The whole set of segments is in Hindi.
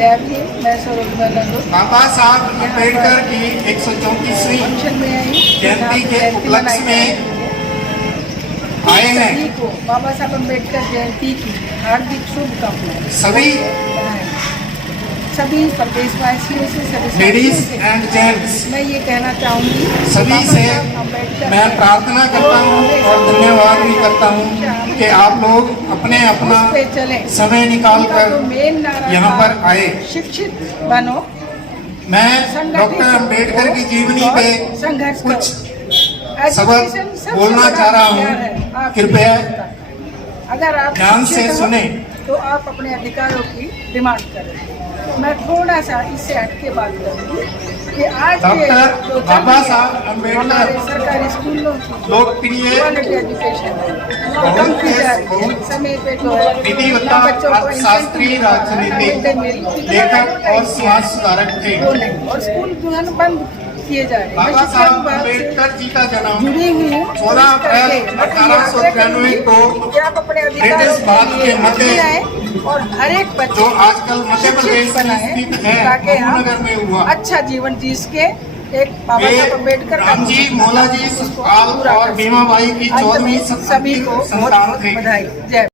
जय भीम, मैं सरोज नंदू। बाबा साहब अम्बेडकर की 134वीं फंक्शन में आई जयंती के उपलक्ष्य में आए हैं। सभी को बाबा साहब अम्बेडकर जयंती की हार्दिक शुभकामनाएं। सभी प्रदेशवासियों से, सभी लेडीज साथियों से एंड जेंट्स मैं ये कहना चाहूँगी, सभी से मैं प्रार्थना करता हूँ और धन्यवाद भी करता हूँ कि आप लोग अपने अपना समय निकाल कर यहाँ पर आए। शिक्षित बनो। मैं डॉक्टर अम्बेडकर की जीवनी पे संघर्ष कुछ सबक बोलना चाह रहा हूँ, कृपया अगर आप ध्यान से सुने। तो आप अपने अधिकारों की डिमांड करें। मैं थोड़ा सा इससे हटके बात करूँगी कि आज डॉक्टर बाबा साहब अम्बेडकर सरकारी स्कूलों की लोकप्रिय क्वालिटी एजुकेशन समय पे जो है विधिवता अर्थशास्त्री, राजनीतिक लेखक और समाज सुधारक थे। और स्कूल जो है बंद किए जा रहे। बाबा साहब अम्बेडकर जी का जन्म जुड़ी हुई 14 अप्रैल 1893 को ब्रिटिश भारत के मध्य और हर एक बच्चे जो आजकल मध्य प्रदेश में स्थित है नगर में हुआ। अच्छा जीवन जी के एक बाबा साहब अम्बेडकर राम जी, मौला जी, ससुराल और भीमाबाई की 14वीं सभी को संतान थे। बधाई। जय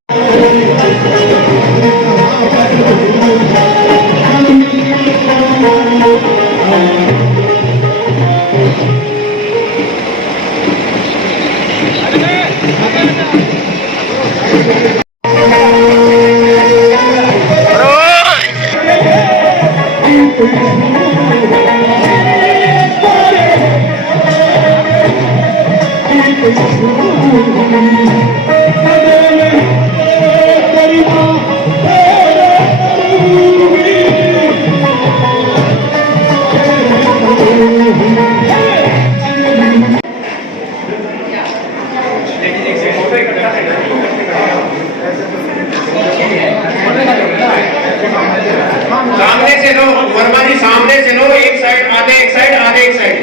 सामने से लो वर्मा जी, सामने से लो। एक साइड आधे, एक साइड आधे, एक साइड।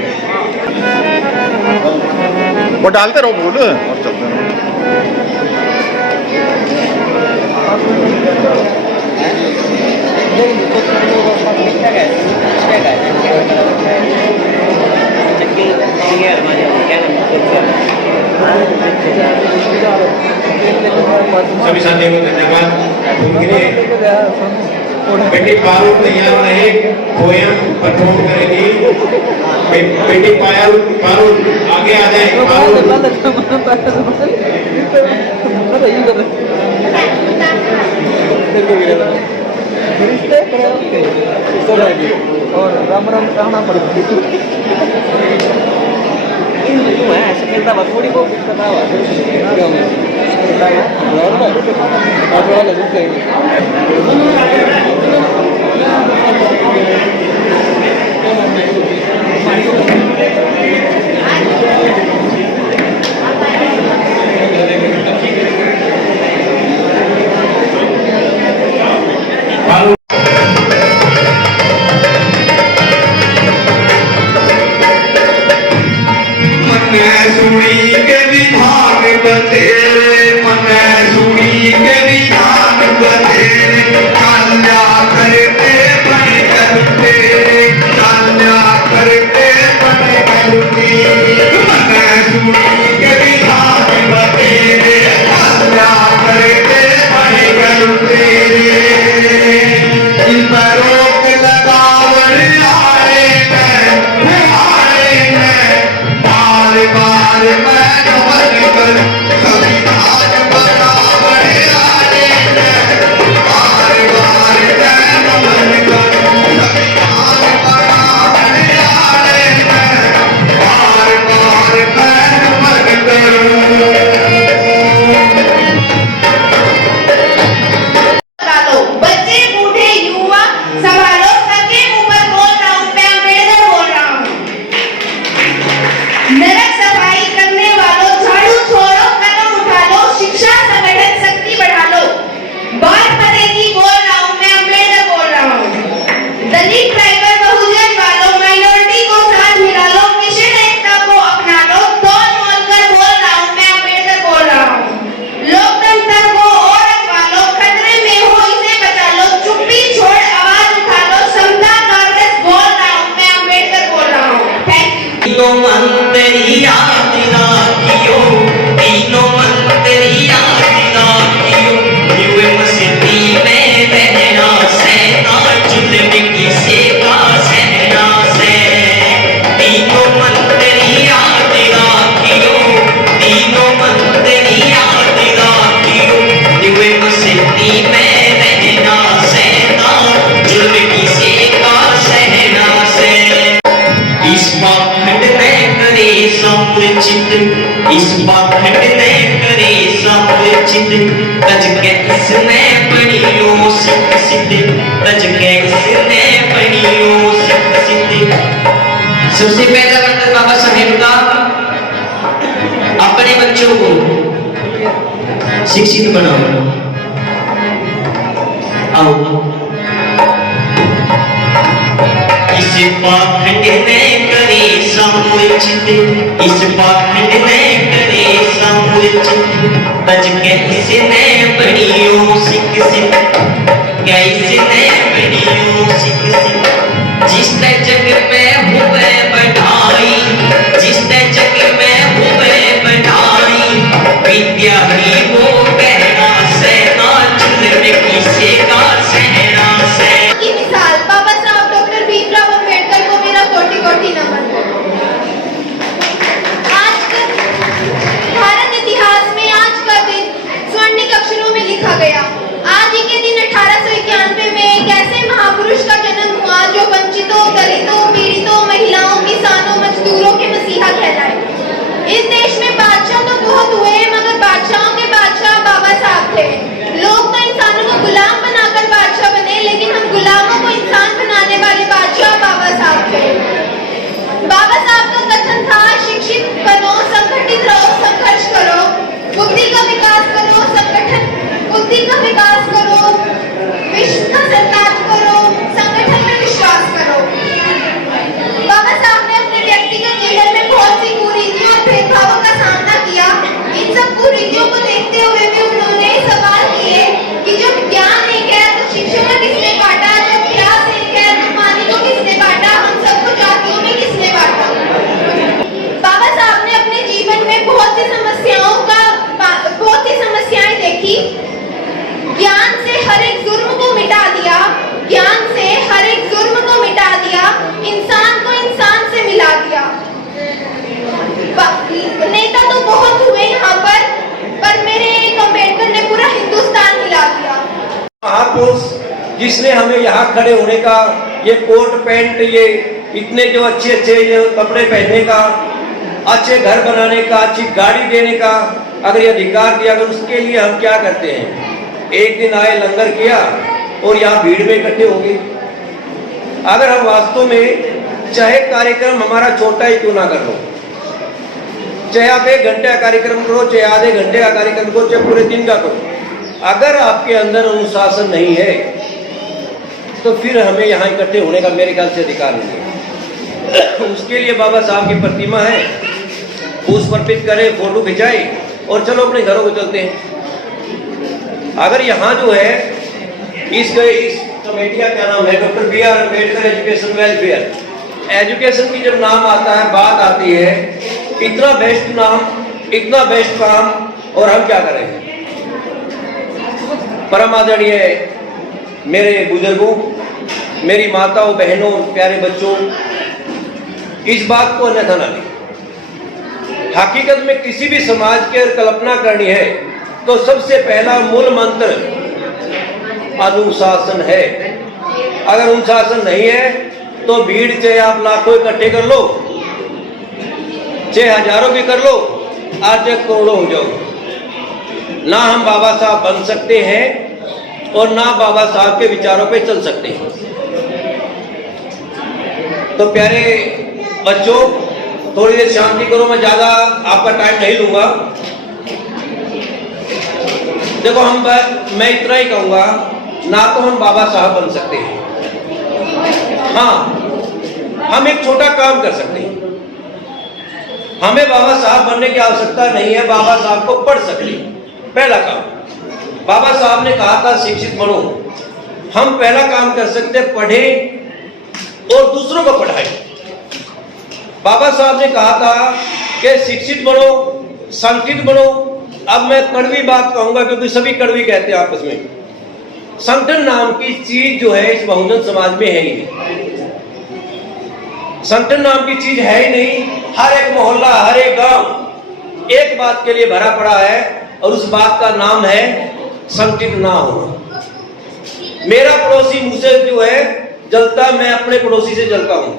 वो डालते रहो बोल और चलते रहो। सभी साथियों को धन्यवाद। बेटी पारुल तैयार रहे, पोयम परफॉर्म करेगी। बेटी पारुल आगे आ जाए। और राम राम कहना पड़ेगा। ऐसे खेलता बस थोड़ी बहुत करता हुआ करते मूर्छित तज के इसने बनियो सिद्ध सिद्ध तज के इसने बनियो सिद्ध सिद्ध। सबसे पहला मंत्र बाबा साहेब का अपने बच्चों को शिक्षित बनाओ। आओ इस पाखंड ने करे समूचित इस पाखंड ने करे समूचित तज के इसने बनियो सिख सिख कैसने बनियो सिख सिख। जिस जग में हुए बढ़ाई जिस जग में हुए बढ़ाई विद्या ही वो कहना सेना चुनने किसे का सहना से। की मिसाल बाबा साहब डॉक्टर भीमराव अंबेडकर को मेरा कोटि कोटि नमन। आज भारत इतिहास में आज का दिन स्वर्णिम अक्षरों में लिखा गया। आज ही के दिन 1891 में एक ऐसे महापुरुष का जन्म हुआ जो वंचितों, दलितों, पीड़ितों, महिलाओं, किसानों, मजदूरों के मसीहा कहलाए। इस देश में बादशाह तो बहुत हुए मगर बादशाहों के बादशाह बाबा साहब थे। लोग तो इंसानों को गुलाम बनाकर बादशाह बने लेकिन हम गुलामों को इंसान बनाने वाले बादशाह बाबा साहब थे। बाबा साहब का कथन था शिक्षित बनो, संगठित रहो, संघर्ष करो, बुद्धि का विकास करो, संगठन बुद्धि का विकास करो, विश्व का सत्याग करो, संगठन में विश्वास करो। बाबा साहब ने अपने व्यक्तिगत जीवन में बहुत सी कुरीतियों और भेदभावों का सामना किया। इन सब कुरीतियों को देखते हुए भी उन्होंने सवाल किए कि जब ज्ञान एक है तो शिक्षा को किसने बांटा, जब प्यास एक है तो पानी को किसने बांटा, हम सबको जातियों में किसने बांटा। बाबा साहब ने अपने जीवन में बहुत सी समस्याएं देखी। ज्ञान से हर एक जुर्म को मिटा दिया, ज्ञान से हर एक जुर्म को मिटा दिया, इंसान को इंसान से मिला दिया। नेता तो बहुत हुए यहाँ पर मेरे एक अम्बेडकर ने पूरा हिंदुस्तान हिला दिया। महापुरुष जिसने हमें यहाँ खड़े होने का, ये कोट पैंट, ये इतने जो अच्छे अच्छे ये कपड़े पहनने का, अच्छे घर बनाने का, अच्छी गाड़ी देने का अगर ये अधिकार दिया तो उसके लिए हम क्या करते हैं? एक दिन आए, लंगर किया और यहाँ भीड़ में इकट्ठे हो गए। अगर हम वास्तव में चाहे कार्यक्रम हमारा छोटा ही क्यों ना कर लो, चाहे आप 1 घंटे का कार्यक्रम करो, चाहे आधे घंटे का कार्यक्रम करो, चाहे पूरे दिन का करो, अगर आपके अंदर अनुशासन नहीं है तो फिर हमें यहाँ इकट्ठे होने का मेरे ख्याल से अधिकार नहीं है। उसके लिए बाबा साहब की प्रतिमा है, पुष्प अर्पित करें, फोटो खिंचाए और चलो अपने घरों को चलते हैं। अगर यहाँ जो है इस कमेटी का क्या नाम है, doctor B.R. Ambedkar education welfare. Education की जब नाम आता है, बात आती है, इतना बेस्ट नाम, इतना बेस्ट काम, और हम क्या करें? परम आदरणीय मेरे बुजुर्गों, मेरी माताओं, बहनों, प्यारे बच्चों, इस बात को अन्यथा न लें। हकीकत में किसी भी समाज की अगर कल्पना करनी है तो सबसे पहला मूल मंत्र अनुशासन है। अगर अनुशासन नहीं है तो भीड़ चाहे आप लाखों इकट्ठे कर लो, चाहे हजारों भी कर लो, आज एक करोड़ों हो जाओ, ना हम बाबा साहब बन सकते हैं और ना बाबा साहब के विचारों पे चल सकते हैं। तो प्यारे बच्चों, थोड़ी देर शांति करो, मैं ज्यादा आपका टाइम नहीं लूंगा। देखो, मैं इतना ही कहूंगा, ना तो हम बाबा साहब बन सकते हैं, हाँ हम एक छोटा काम कर सकते हैं। हमें बाबा साहब बनने की आवश्यकता नहीं है, बाबा साहब को पढ़ सकते हैं। पहला काम, बाबा साहब ने कहा था शिक्षित बनो, हम पहला काम कर सकते हैं, पढ़ें और दूसरों को पढ़ाएं। बाबा साहब ने कहा था कि शिक्षित बनो, संगठित बनो। अब मैं कड़वी बात कहूंगा क्योंकि सभी कड़वी कहते हैं आपस में। संगठन नाम की चीज जो है इस बहुजन समाज में है ही नहीं। संगठन नाम की चीज है ही नहीं। हर एक मोहल्ला, हर एक गांव एक बात के लिए भरा पड़ा है और उस बात का नाम है संगठित ना होना। मेरा पड़ोसी मुझसे जो है जलता, मैं अपने पड़ोसी से जलता हूं।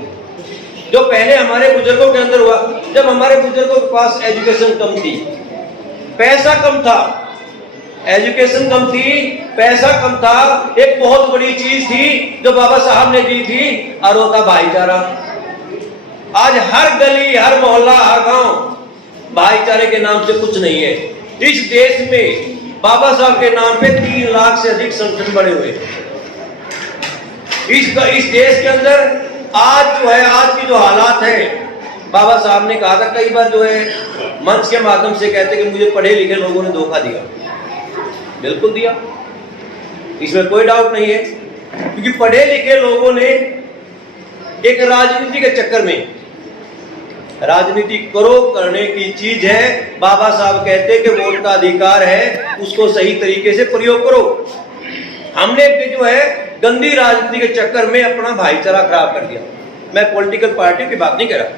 जो पहले हमारे बुजुर्गों के अंदर हुआ, जब हमारे बुजुर्गों के पास एजुकेशन कम थी, पैसा कम था, एजुकेशन कम थी, पैसा कम था, एक बहुत बड़ी चीज थी जो बाबा साहब ने दी थी, और वो था भाईचारा। आज हर गली, हर मोहल्ला, हर गांव भाईचारे के नाम से कुछ नहीं है। इस देश में बाबा साहब के नाम पे 3 लाख से अधिक संगठन बने हुए। इस देश के अंदर आज जो है, आज की जो हालात है, बाबा साहब ने कहा था कई बार जो है मंच के माध्यम से कहते कि मुझे पढ़े लिखे लोगों ने धोखा दिया। बिल्कुल दिया, इसमें कोई डाउट नहीं है, क्योंकि पढ़े लिखे लोगों ने एक राजनीति के चक्कर में, राजनीति करो, करने की चीज है, बाबा साहब कहते कि वोट का अधिकार है, उसको सही तरीके से प्रयोग करो। हमने जो है गंदी राजनीति के चक्कर में अपना भाईचारा खराब कर दिया। मैं पॉलिटिकल पार्टी की बात नहीं कर रहा,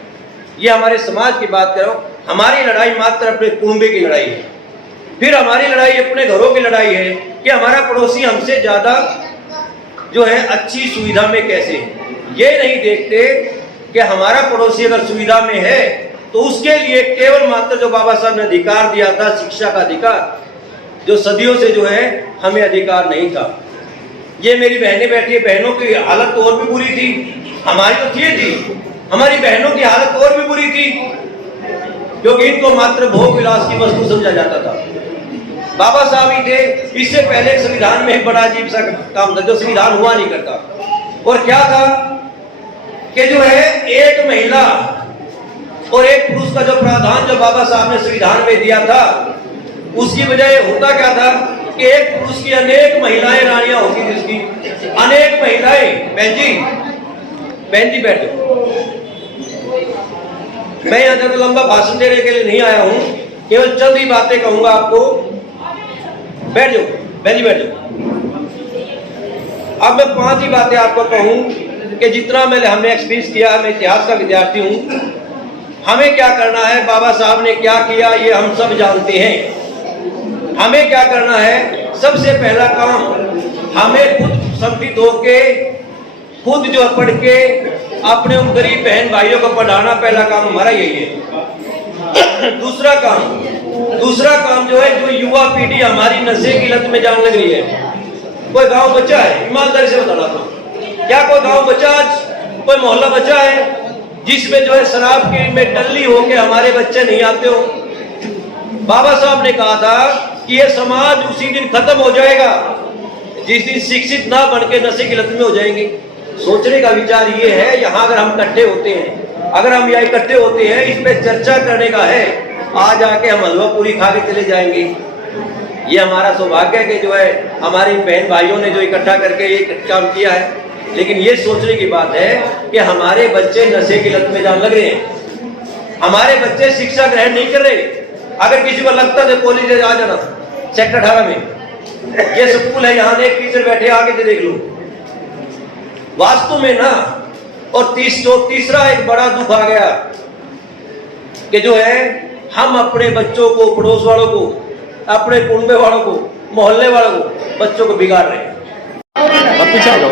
ये हमारे समाज की बात कर रहा हूं। हमारी लड़ाई मात्र अपने कुंबे की लड़ाई है, फिर हमारी लड़ाई अपने घरों की लड़ाई है कि हमारा पड़ोसी हमसे ज्यादा जो है अच्छी सुविधा में कैसे है। ये नहीं देखते कि हमारा पड़ोसी अगर सुविधा में है तो उसके लिए केवल मात्र जो बाबा साहब ने अधिकार दिया था, शिक्षा का अधिकार, जो सदियों से जो है हमें अधिकार नहीं था। ये मेरी बहनें बैठी है, बहनों की हालत तो और भी बुरी थी, हमारी तो थी, हमारी बहनों की हालत तो और भी बुरी थी, क्योंकि इनको मात्र भोग विलास की वस्तु समझा जाता था। बाबा साहब ही थे, इससे पहले संविधान में बड़ा अजीब सा काम था जो संविधान हुआ नहीं करता। और क्या था कि जो है एक महिला और एक पुरुष का जो प्रावधान जो बाबा साहब ने संविधान में दिया था, उसकी वजह होता क्या था कि एक पुरुष की अनेक महिलाएं रानियां होती थी, उसकी अनेक महिलाएं। बहन जी बैठ जाओ, मैं यहाँ ज्यादा लंबा भाषण देने के लिए नहीं आया हूँ, केवल चंद ही बातें कहूंगा आपको। बैठ जाओ बहन जी, बैठ जाओ। अब मैं 5 ही बातें आपको कहूं कि जितना हमने एक्सपीरियंस किया, मैं इतिहास का विद्यार्थी हूं, हमें क्या करना है, बाबा साहब ने क्या किया ये हम सब जानते हैं। हमें क्या करना है, सबसे पहला काम हमें खुद संगठित होके, खुद जो पढ़ के अपने उन गरीब बहन भाइयों को पढ़ाना, पहला काम हमारा यही है। दूसरा काम जो है, जो युवा पीढ़ी हमारी नशे की लत में जाने लग रही है। कोई गांव बच्चा है, ईमानदारी से बताना तो क्या कोई गांव बच्चा, आज कोई मोहल्ला बच्चा है जिसमें जो है शराब की में टल्ली होके हमारे बच्चे नहीं आते हो? बाबा साहब ने कहा था कि ये समाज उसी दिन खत्म हो जाएगा जिस दिन शिक्षित ना बन के नशे की लत में हो जाएंगे। सोचने का विचार ये है, यहाँ अगर हम इकट्ठे होते हैं, अगर हम यहाँ इकट्ठे होते हैं, इस पे चर्चा करने का है, आज आके हम हलवा पूरी खा के चले जाएंगे। ये हमारा सौभाग्य है कि जो है हमारे बहन भाइयों ने जो इकट्ठा करके ये काम किया है। लेकिन ये सोचने की बात है कि हमारे बच्चे नशे की लत में जाने लग रहे हैं, हमारे बच्चे शिक्षा ग्रहण नहीं कर रहे। अगर किसी को लगता है कॉलेज आ जाना, सेक्टर 18 में ये स्कूल है, यहाँ एक टीचर बैठे, आगे से देख लो। वास्तव में ना, और तीसरा एक बड़ा दुख आ गया कि जो है हम अपने बच्चों को, पड़ोस वालों को, अपने कुंबे वालों को, मोहल्ले वालों को, बच्चों को बिगाड़ रहे हैं। अब पीछे आ जाओ।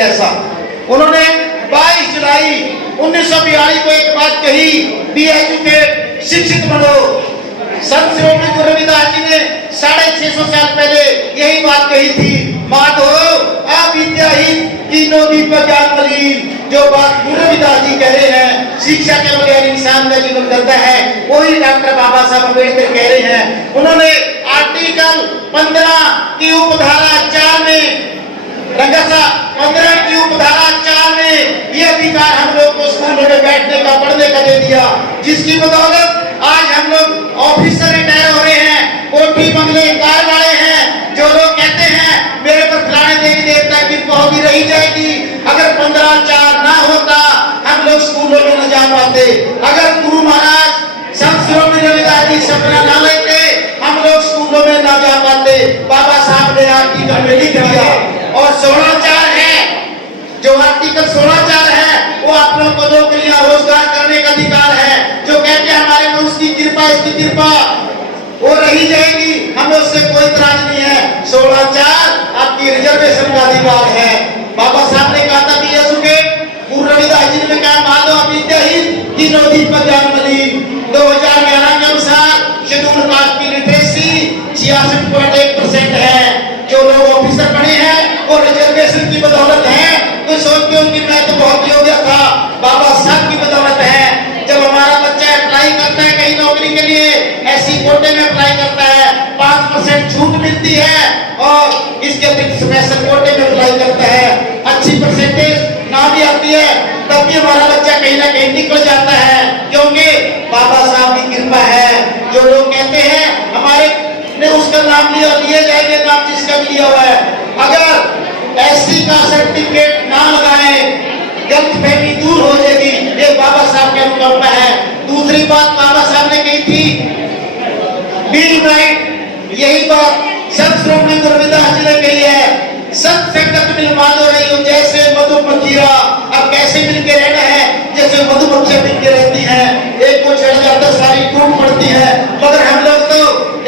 ऐसा उन्होंने 22 जुलाई 1942 को एक बात कही, बी एजुकेट, शिक्षित बनो। संत श्री गुरु रविदास जी ने 650 साल पहले यही बात कही थी, माधो अविद्याहीन तीनों दीपक ज्ञान मलिन। जो बात गुरु रविदास जी कह रहे हैं, शिक्षा के बगैर इंसान का जीवन करता है, वही डॉक्टर बाबा साहब अम्बेडकर कह रहे हैं। उन्होंने आर्टिकल 15 की उपधारा 4 में रंगासा 15 की उपधारा 4 में ये अधिकार हम लोग को स्कूलों में बैठने का, पढ़ने का दे दिया, जिसकी बदौलत आज हम लोग ऑफिसर रिटायर हो रहे हैं, कोठी बंगले कार वाले हैं। जो लोग कहते हैं मेरे पर फलाने देवी देवता की पहुंच रही जाएगी, अगर 15/4 ना होता हम लोग स्कूलों में न जा पाते। अगर गुरु महाराज संत शिरोमणि रविदास जी सपना ना लेते, हम लोग स्कूलों में ना जा पाते। बाबा साहब ने आर्टिकल में लिख दिया। और 16/4 है, जो आर्टिकल 16/4 है, वो आप लोगों को नौकरियां रोजगार करने का अधिकार है। जो कहते हैं हमारे में उसकी कृपा, इसकी कृपा वो रही जाएगी, हमें उससे कोई इतराज नहीं है। 16/4 आपकी रिजर्वेशन का अधिकार है। बाबा साहब ने कहा था भी सुखे, गुरु रविदास जी ने कहा माधव विद्याहीन तीनों दीपक ज्ञान मलिन। 2011 के अनुसार शेड्यूल कास्ट की लिटरेसी 66.1% है। जो लोग ऑफिसर बने हैं वो रिजर्वेशन की बदौलत है। तो सोचते हो कि मैं तो बहुत योग्य था, बाबा साहब की बदौलत है। जब हमारा बच्चा अप्लाई करता है कहीं नौकरी के लिए, ऐसी कोटे में अप्लाई करता है, 5% छूट मिलती है, और इसके अतिरिक्त स्पेशल कोटे में अप्लाई करता है, अच्छी परसेंटेज ना भी आती है, तब भी हमारा बच्चा कहीं ना कहीं निकल जाता है, क्योंकि बाबा साहब की कृपा है। जो लोग कहते हैं हमारे ने उसका नाम लिया, लिए जाएंगे नाम जिसका भी लिया हुआ है, अगर एससी का सर्टिफिकेट ना लगाए, गलतफहमी दूर हो जाएगी। ये बाबा साहब की अनुकंपा है। दूसरी बात बाबा साहब ने कही थी, बी राइट, यही बात संत शिरोमणि गुरु रविदास जी ने कही है। सत संगत मिल मानो रही हो जैसे मधुमक्खियां। अब कैसे मिलके रहना है, जैसे मधुमक्खियां मिलके रहती हैं, एक को चढ़ जाता सारी टूट पड़ती है। मगर हम लोग तो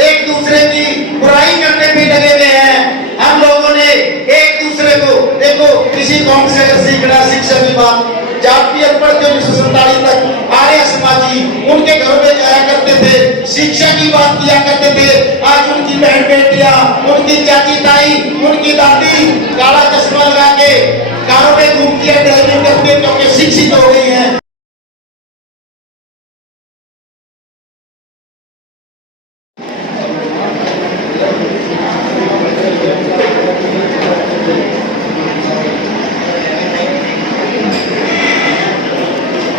एक दूसरे की बुराई करने में लगे हुए हैं। हम लोगों ने एक दूसरे को, देखो किसी कौम से अगर सीखना, शिक्षा की बात, जाति अनपढ़ के 1947 तक आर्य समाजी उनके घरों में जाया करते थे, शिक्षा की बात किया करते थे। आज उनकी बहन बेटियां, उनकी चाची ताई, उनकी दादी काला चश्मा लगा के कारों में घूमती है, ड्राइविंग करती है, क्योंकि शिक्षित हो गई है।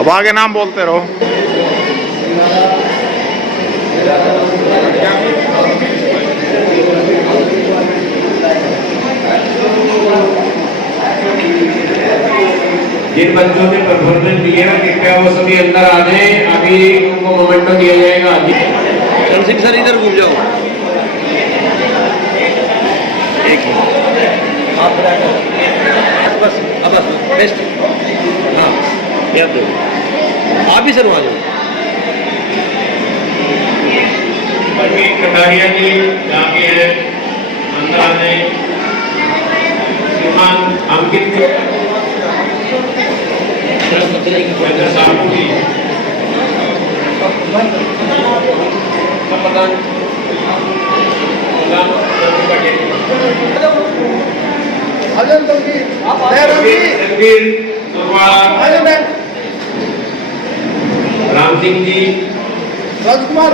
अब आगे नाम बोलते रहो। जिन बच्चों ने परफॉर्मेंस दिया है कृपया वो सभी अंदर आ जाएं, अभी उनको मोमेंटो दिया जाएगा। सिंह सर इधर घूम जाओ। एक आप बस, अब बस बेस्ट। हाँ याद दो, आप भी सर वहाँ जाओ। कटारिया जी जाके हैं, अंदर आ जाए। श्रीमान अंकित साहू जी, राम सिंह जी, राजकुमार,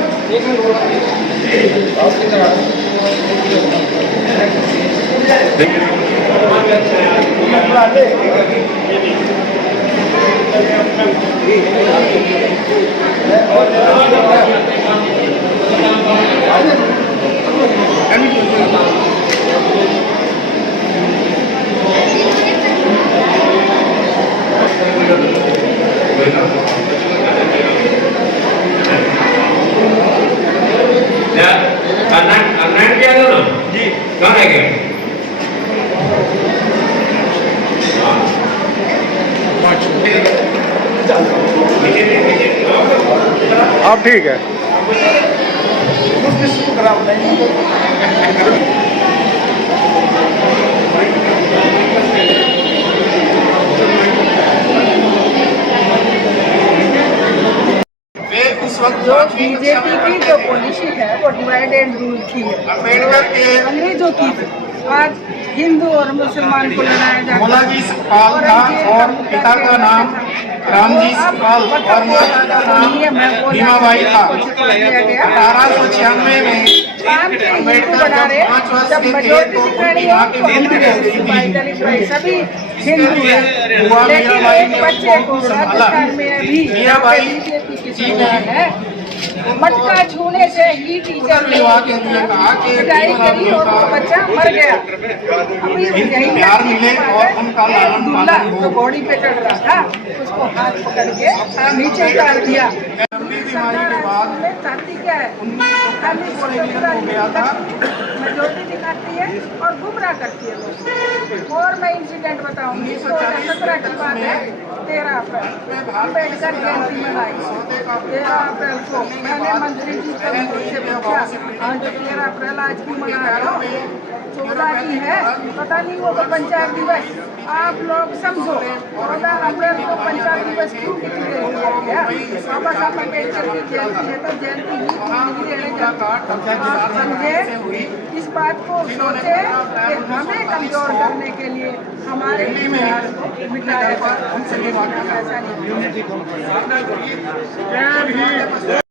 कर्नाटक क्या दो ना जी, कहाँ है क्या? अब ठीक है। वे उस वक्त जो बीजेपी की जो पॉलिसी है वो डिवाइड एंड रूल की है, अम्बेडकर के अंग्रेजों की थी। आज हिंदू और मुसलमान को लड़ाया जाता मौला जी सुखपाल था और पिता का नाम रामजी सुखपाल और माता का नाम भीमाबाई था। 1896 में अम्बेडकर जब 5 वर्ष के थे तो उनकी माँ की मृत्यु हो गई थी। सभी हिंदू हैं, लेकिन एक बच्चे को राजस्थान में अभी मीराबाई जी है मटका छूने से ही टीचर ने पिटाई करी और वो बच्चा मर गया। अभी यही प्यार मिले और उनका लालन पालन हो। जो बॉडी पे चढ़ रहा था उसको हाथ पकड़ के नीचे उतार दिया। लंबी बीमारी के बाद चाहती क्या है, 19 हो गया था। मेजोरिटी दिखाती है और गुमराह करती है लोग। और मैं इंसिडेंट बताऊंगी, 2017 की बात है, 13 अप्रैल अम्बेडकर जयंती मनाई। 13 अप्रैल को मैंने मंत्री जी से पूछा, आज 13 अप्रैल आज क्यों मना रहे हो? 14 की है, पता नहीं वो तो पंचायत दिवस। आप लोग समझो 14 अप्रैल को पंचायत दिवस क्यों डिक्लेयर किया गया? बाबा साहब अम्बेडकर की जयंती है तो जयंती ही आप समझे, इस बात को सोचे कि हमें कमजोर करने के लिए हमारे बिहार को मिटाया जाए। ऐसा नहीं।